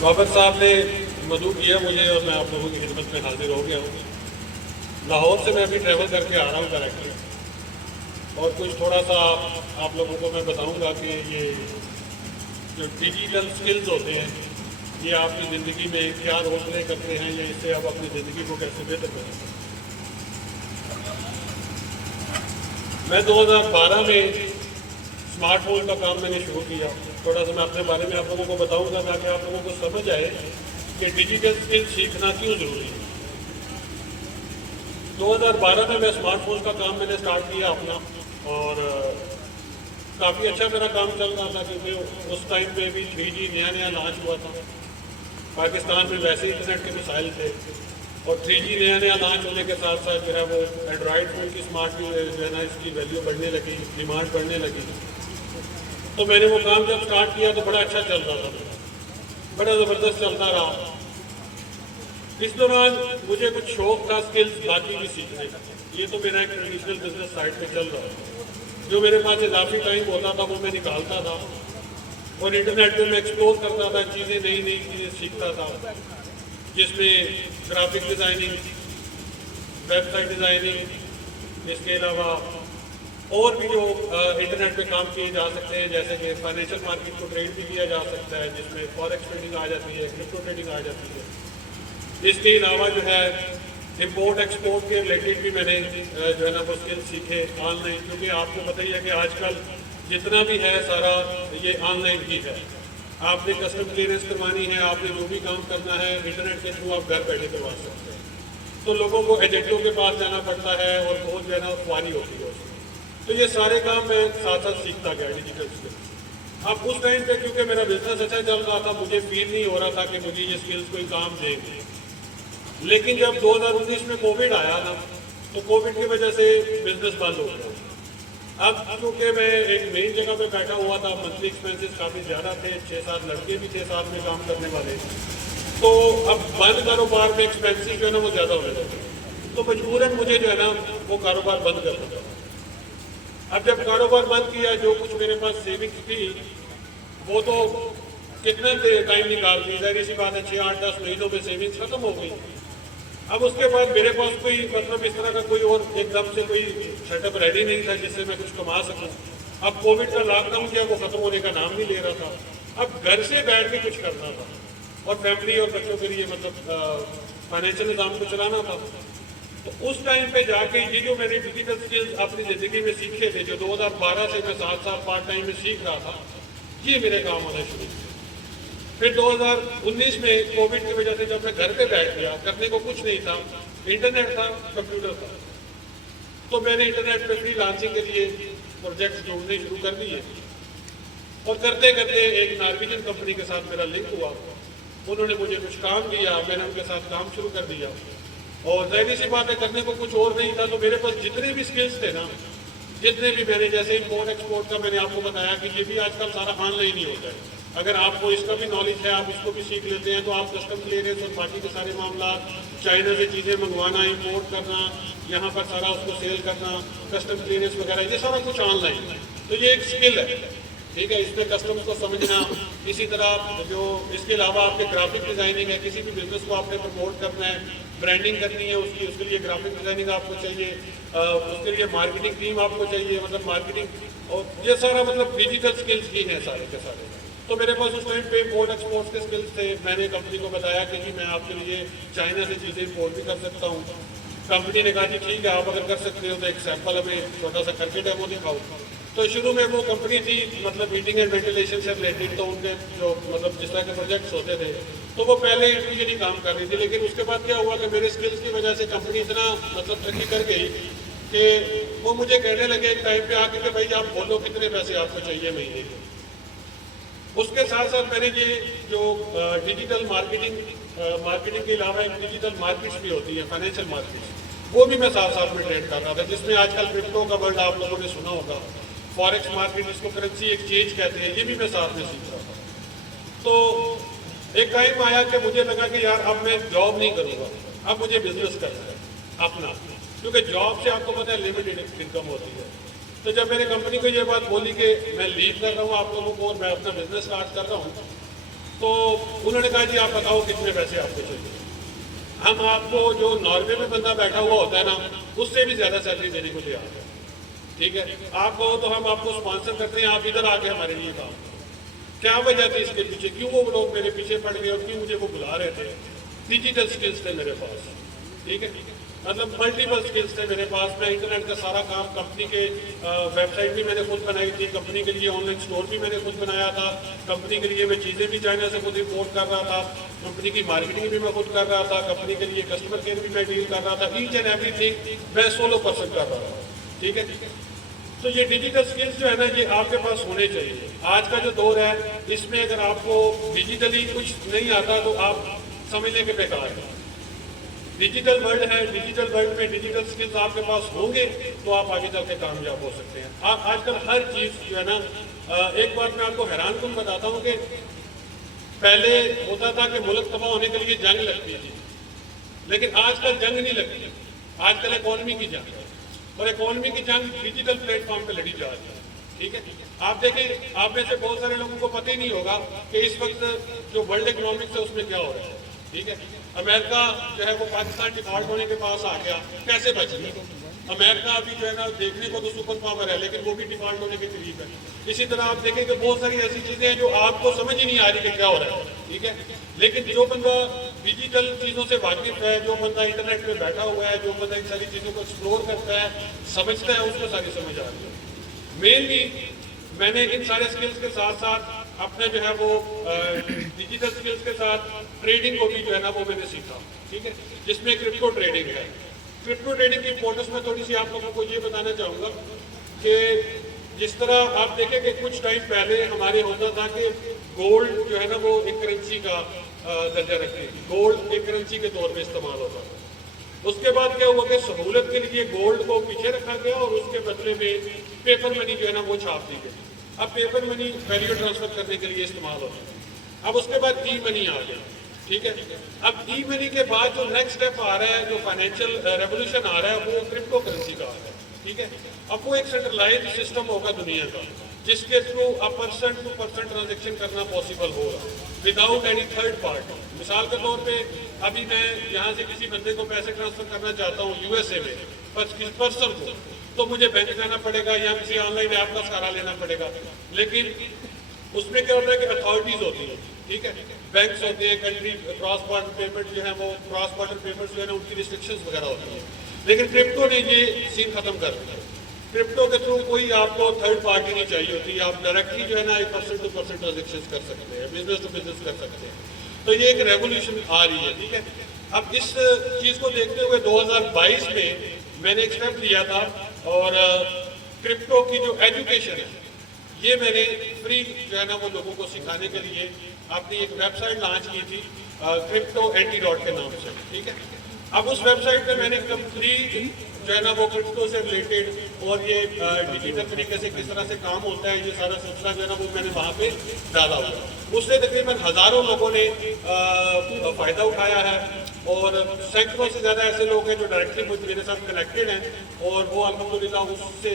بابر صاحب نے مدعو کیا مجھے اور میں آپ لوگوں کی خدمت میں حاضر ہو گیا ہوں۔ لاہور سے میں ابھی ٹریول کر کے آ رہا ہوں ڈائریکٹلی، اور کچھ تھوڑا سا آپ لوگوں کو میں بتاؤں گا کہ یہ جو ڈیجیٹل سکلز ہوتے ہیں یہ آپ کی زندگی میں کیا رول پلے کرتے ہیں، یا اس سے آپ اپنی زندگی کو کیسے بہتر کریں۔ میں 2012 میں اسمارٹ فون کا کام میں نے شروع کیا۔ تھوڑا سا میں اپنے بارے میں آپ لوگوں کو بتاؤں گا تاکہ آپ لوگوں کو سمجھ آئے کہ ڈیجیٹل اسکل سیکھنا کیوں ضروری ہے۔ 2012 میں اسمارٹ فون کا کام میں نے اسٹارٹ کیا اپنا، اور کافی اچھا میرا کام چل رہا تھا، کیونکہ اس ٹائم پہ بھی 3G نیا لانچ ہوا تھا۔ پاکستان میں ویسے ہی انٹرنیٹ کے مسائل تھے، اور 3G نیا لانچ ہونے کے ساتھ ساتھ جو ہے وہ اینڈرائڈ فون کی اسمارٹ جو ہے نا اس کی ویلیو بڑھنے لگی، ڈیمانڈ بڑھنے لگی۔ تو میں نے وہ کام جب اسٹارٹ کیا تو بڑا اچھا چل رہا تھا، بڑا زبردست چلتا رہا۔ اس دوران مجھے کچھ شوق تھا اسکلز باقی بھی سیکھنے کا۔ یہ تو میرا ایک ٹریڈیشنل بزنس سائٹ پہ چل رہا تھا، جو میرے پاس اضافی ٹائم ہوتا تھا وہ میں نکالتا تھا، اور انٹرنیٹ پہ میں ایکسپلور کرتا تھا، چیزیں نئی نئی چیزیں سیکھتا تھا، جس میں graphic designing, website designing, اس کے علاوہ اور بھی جو انٹرنیٹ پہ کام کیے جا سکتے ہیں، جیسے کہ فائنینشیل مارکیٹ کو ٹریڈ بھی کیا جا سکتا ہے، جس میں فوریکس ٹریڈنگ آ جاتی ہے، کرپٹو ٹریڈنگ آ جاتی ہے۔ اس کے علاوہ جو ہے امپورٹ ایکسپورٹ کے ریلیٹڈ بھی میں نے جو ہے نا وہ اسکل سیکھے آن لائن، کیونکہ آپ کو پتہ ہی ہے کہ آج کل جتنا بھی ہے سارا یہ آن لائن ہی ہے۔ آپ نے کسٹم کلیئرنس کروانی ہے، آپ نے جو بھی کام کرنا ہے انٹرنیٹ کے تھرو آپ گھر بیٹھے کروا سکتے ہیں۔ تو لوگوں کو ایجنٹوں کے پاس جانا پڑتا ہے اور بہت جو ہے نا خواری ہوتی ہے۔ تو یہ سارے کام میں ساتھ ساتھ سیکھتا گیا ڈیجیٹل اسکل۔ اب اس ٹائم پہ کیونکہ میرا بزنس اچھا چل رہا تھا، مجھے فیل نہیں ہو رہا تھا کہ مجھے یہ اسکلز کوئی کام دیں گے۔ لیکن جب 2019 میں کووڈ آیا نا، تو کووڈ کی وجہ سے بزنس بند ہو گیا۔ اب کیونکہ میں ایک مین جگہ پہ بیٹھا ہوا تھا، منتھلی ایکسپینسز کافی زیادہ تھے، 6-7 لڑکے بھی تھے ساتھ میں کام کرنے والے، تو اب بند کاروبار میں ایکسپینسز جو ہے نا وہ زیادہ ہونے لگے، تو مجبوراً مجھے جو ہے نا وہ کاروبار بند کرنا پڑا۔ اب جب کاروبار بند کیا، جو کچھ میرے پاس سیونگز تھی وہ تو کتنا ٹائم نکال دی، ظاہر سی بات ہے 6-8-10 مہینوں میں سیونگز ختم ہو گئی۔ اب اس کے بعد میرے پاس کوئی مطلب اس طرح کا کوئی اور ایک دم سے کوئی سیٹ اپ ریڈی نہیں تھا جس سے میں کچھ کما سکوں۔ اب کووڈ کا لاک ڈاؤن کیا، وہ ختم ہونے کا نام نہیں لے رہا تھا۔ اب گھر سے بیٹھ کے کچھ کرنا تھا، اور فیملی اور بچوں کے لیے مطلب فائنینشیل نظام کو چلانا تھا۔ تو اس ٹائم پہ جا کے یہ جو میں نے ڈیجیٹل اسکلز اپنی زندگی میں سیکھے تھے، جو 2012 سے میں 7 سال پارٹ ٹائم میں سیکھ رہا تھا، یہ میرے کام ہونا شروع کیا۔ پھر 2019 میں کووڈ کی وجہ سے جب میں گھر پہ بیٹھ گیا، کرنے کو کچھ نہیں تھا، انٹرنیٹ تھا، کمپیوٹر تھا، تو میں نے انٹرنیٹ پہ فری لانسنگ کے لیے پروجیکٹس ڈھونڈنے شروع کر دیے، اور کرتے کرتے ایک نارویجن کمپنی کے ساتھ میرا لنک ہوا۔ انہوں نے مجھے کچھ کام دیا، میں نے ان کے ساتھ کام شروع کر دیا، اور ظاہری سی بات ہے کرنے کو کچھ اور نہیں تھا، تو میرے پاس جتنے بھی سکلز تھے نا، جتنے بھی میں نے جیسے امپورٹ ایکسپورٹ کا میں نے آپ کو بتایا کہ یہ بھی آج کل سارا آن لائن ہی ہوتا ہے۔ اگر آپ کو اس کا بھی نالج ہے، آپ اس کو بھی سیکھ لیتے ہیں، تو آپ کسٹم کلیئرنس اور باقی کے سارے معاملات، چائنا سے چیزیں منگوانا، امپورٹ کرنا، یہاں پر سارا اس کو سیل کرنا، کسٹم کلیئرنس وغیرہ، یہ سارا کچھ آن لائن ہے۔ تو یہ ایک اسکل ہے، ٹھیک ہے، اس میں کسٹمز کو سمجھنا۔ اسی طرح جو اس کے علاوہ آپ کے گرافک ڈیزائننگ ہے، کسی بھی بزنس کو آپ نے پروموٹ کرنا ہے، برانڈنگ کرنی ہے اس کے لیے گرافک ڈیزائننگ آپ کو چاہیے، اس کے لیے مارکیٹنگ ٹیم آپ کو چاہیے، مطلب مارکیٹنگ، اور یہ سارا مطلب ڈیجیٹل اسکلز ہی ہیں سارے کے سارے۔ تو میرے پاس اس ٹائم پہ امپورٹ ایکسپورٹ کے اسکلز تھے۔ میں نے کمپنی کو بتایا کہ جی میں آپ کے لیے چائنا سے چیزیں امپورٹ بھی کر سکتا ہوں۔ کمپنی نے کہا جی ٹھیک ہے، آپ اگر کر سکتے ہو تو ایک سیمپل ہمیں چھوٹا سا کر کے ڈیمو دکھاؤ۔ تو شروع میں وہ کمپنی تھی مطلب ہیٹنگ اینڈ وینٹیلیشن سے ریلیٹڈ، تو ان کے جو مطلب جس طرح کے پروجیکٹس ہوتے تھے تو وہ پہلے انڈیویجلی کام کر رہی تھی، لیکن اس کے بعد کیا ہوا کہ میرے اسکلز کی وجہ سے کمپنی اتنا مطلب ترقی کر گئی کہ وہ مجھے کہنے لگے ایک ٹائم پہ آ کے کہ بھائی آپ بولو کتنے پیسے آپ کو چاہیے مہینے کے۔ اس کے ساتھ ساتھ میں نے یہ جو ڈیجیٹل مارکیٹنگ کے علاوہ ایک ڈیجیٹل مارکیٹس بھی ہوتی ہے، فائنینشیل مارکیٹس، وہ بھی میں ساتھ ساتھ میں ٹریڈ کر رہا تھا، جس میں آج کل کرپٹو کا ورڈ آپ لوگوں نے سنا ہوگا، فوریکس مارکیٹ جس کو کرنسی ایکسچینج کہتے ہیں، یہ بھی میں ساتھ میں سیکھ رہا تھا۔ تو ایک ٹائم آیا کہ مجھے لگا کہ یار اب میں جاب نہیں کروں گا، اب مجھے بزنس کرنا ہے اپنا، کیونکہ جاب سے آپ کو پتہ ہے لمیٹڈ انکم ہوتی ہے۔ تو جب میں نے کمپنی کو یہ بات بولی کہ میں لیو کر رہا ہوں آپ لوگوں کو اور میں اپنا بزنس اسٹارٹ کر رہا ہوں، تو انہوں نے کہا جی آپ بتاؤ کتنے پیسے آپ کو چاہیے. ہم آپ کو جو ناروے میں بندہ بیٹھا ہوا ہوتا ہے نا اس سے بھی زیادہ سیلری دینے کو تیار ہے. ٹھیک ہے, آپ کہو تو ہم آپ کو اسپانسر کرتے ہیں, آپ ادھر آ کے ہمارے لیے کام. کیا وجہ تھی اس کے پیچھے, کیوں وہ لوگ میرے پیچھے پڑ گئے اور کیوں مجھے وہ بلا رہے تھے؟ ڈیجیٹل سکلز تھے میرے پاس. ٹھیک ہے, مطلب ملٹیپل سکلز تھے میرے پاس. میں انٹرنیٹ کا سارا کام, کمپنی کے ویب سائٹ بھی میں نے خود بنائی تھی, کمپنی کے لیے آن لائن اسٹور بھی میں نے خود بنایا تھا, کمپنی کے لیے میں چیزیں بھی چائنا سے خود امپورٹ کر رہا تھا, کمپنی کی مارکیٹنگ بھی میں خود کر رہا تھا, کمپنی کے لیے کسٹمر کیئر بھی میں ڈیل کر رہا تھا. ایچ اینڈ ایوری تھنگ میں 16% کر رہا تھا. ٹھیک ہے, تو یہ ڈیجیٹل سکلز جو ہے نا یہ آپ کے پاس ہونے چاہیے. آج کا جو دور ہے اس میں اگر آپ کو ڈیجیٹلی کچھ نہیں آتا تو آپ سمجھ لیں کہ بیکار ہے. ڈیجیٹل ورلڈ ہے, ڈیجیٹل ورلڈ میں ڈیجیٹل سکلز آپ کے پاس ہوں گے تو آپ آگے چل کے کامیاب ہو سکتے ہیں. آپ آج کل ہر چیز جو ہے نا, ایک بات میں آپ کو حیران کن بتاتا ہوں کہ پہلے ہوتا تھا کہ ملک تباہ ہونے کے لیے جنگ لگتی تھی, لیکن آج کل جنگ نہیں لگتی. آج کل اکانومی کی جنگ ہے, اور اکانومی کی جنگ ڈیجیٹل پلیٹ فارم پہ لڑی جا رہی ہے. ٹھیک ہے, آپ دیکھیں, آپ میں سے بہت سارے لوگوں کو پتہ ہی نہیں ہوگا کہ اس وقت جو ورلڈ اکنامکس ہے اس میں کیا ہو رہا ہے. ٹھیک ہے, امریکہ جو ہے وہ پاکستان ڈیفالٹ ہونے کے پاس آ گیا, کیسے بچ گیا؟ امریکہ ابھی جو ہے نا دیکھنے کو تو سپر پاور ہے لیکن وہ بھی ڈیفالٹ ہونے کے قریب ہے. اسی طرح آپ دیکھیں کہ بہت ساری ایسی چیزیں ہیں جو آپ کو سمجھ ہی نہیں آ رہی کہ کیا ہو رہا ہے. ٹھیک ہے, لیکن جو بندہ ڈیجیٹل چیزوں سے واقف ہے, جو بندہ انٹرنیٹ پہ بیٹھا ہوا ہے, جو بندہ ان ساری چیزوں کو ایکسپلور کرتا ہے, سمجھتا ہے, اس کو ساری سمجھ آ رہی ہے. مینلی میں نے ان سارے سکلز کے ساتھ ساتھ اپنے جو ہے وہ ڈیجیٹل سکلز کے ساتھ ٹریڈنگ کو بھی جو ہے نا وہ میں نے سیکھا. ٹھیک ہے, جس میں کرپٹو ٹریڈنگ ہے. کرپٹو ٹریڈنگ کی امپورٹنس میں تھوڑی سی آپ لوگوں کو یہ بتانا چاہوں گا کہ جس طرح آپ دیکھیں کہ کچھ ٹائم پہلے ہمارے ہوتا تھا کہ گولڈ جو ہے نا وہ ایک کرنسی کا درجہ رکھتے ہیں, گولڈ ایک کرنسی کے طور پہ استعمال ہوتا تھا. اس کے بعد کیا ہوا کہ سہولت کے لیے گولڈ کو پیچھے رکھا گیا اور اس کے بدلے میں پیپر منی جو ہے نا وہ چھاپ دی گئی. اب پیپر منی ویلیو ٹرانسفر کرنے کے لیے استعمال ہوتا ہے. اب اس کے بعد ای منی آ گیا. ٹھیک ہے, اب ای منی کے بعد جو نیکسٹ اسٹیپ آ رہا ہے, جو فائنینشیل ریولوشن آ رہا ہے, وہ کرپٹو کرنسی کا آ رہا ہے. ٹھیک ہے, اب وہ ایک سینٹرلائز سسٹم ہوگا دنیا کا جس کے through person to person transaction کرنا پاسبل ہوگا وداؤٹ اینی تھرڈ پارٹی. مثال کے طور پہ ابھی میں یہاں سے کسی بندے کو پیسے ٹرانسفر کرنا چاہتا ہوں یو ایس اے میں, کسی پرسن کو, تو مجھے بینک جانا پڑے گا یا کسی آن لائن ایپ کا سہارا لینا پڑے گا. لیکن اس میں کیا ہوتا ہے کہ اتھارٹیز ہوتی ہیں. ٹھیک ہے, بینکس ہوتے ہیں, کنٹری کراس بارڈر پیمنٹ جو ہے وہ کراس بارڈر پیمنٹ جو ہے نا ان کی ریسٹرکشنز وغیرہ ہوتی ہیں. لیکن کرپٹو نے یہ سین ختم کر دیا. کرپٹو کے تھرو کوئی آپ کو تھرڈ پارٹی نہیں چاہیے ہوتی, آپ ڈائریکٹلی جو ہے نا ایک پرسن ٹو پرسن ٹرانزیکشن کر سکتے ہیں, بزنس ٹو بزنس کر سکتے ہیں. تو یہ ایک ریولیوشن آ رہی ہے. ٹھیک ہے, اب اس چیز کو دیکھتے ہوئے 2022 میں نے ایک اسٹیپ لیا تھا اور کرپٹو کی جو ایجوکیشن ہے یہ میں نے فری جو ہے نا وہ لوگوں کو سکھانے کے لیے اپنی ایک ویب سائٹ لانچ کی تھی cryptoantidote کے نام سے. ٹھیک ہے, اب اس ویب سائٹ پہ میں نے کمپلیٹ جو ہے نا وہ کرپٹو سے ریلیٹڈ اور یہ ڈیجیٹل طریقے سے کس طرح سے کام ہوتا ہے یہ سارا سلسلہ جو ہے نا وہ میں نے وہاں پہ ڈالا ہوا. اس سے تقریباً ہزاروں لوگوں نے فائدہ اٹھایا ہے اور سینکڑوں سے زیادہ ایسے لوگ ہیں جو ڈائریکٹلی میرے ساتھ کنیکٹڈ ہیں اور وہ الحمدللہ اس سے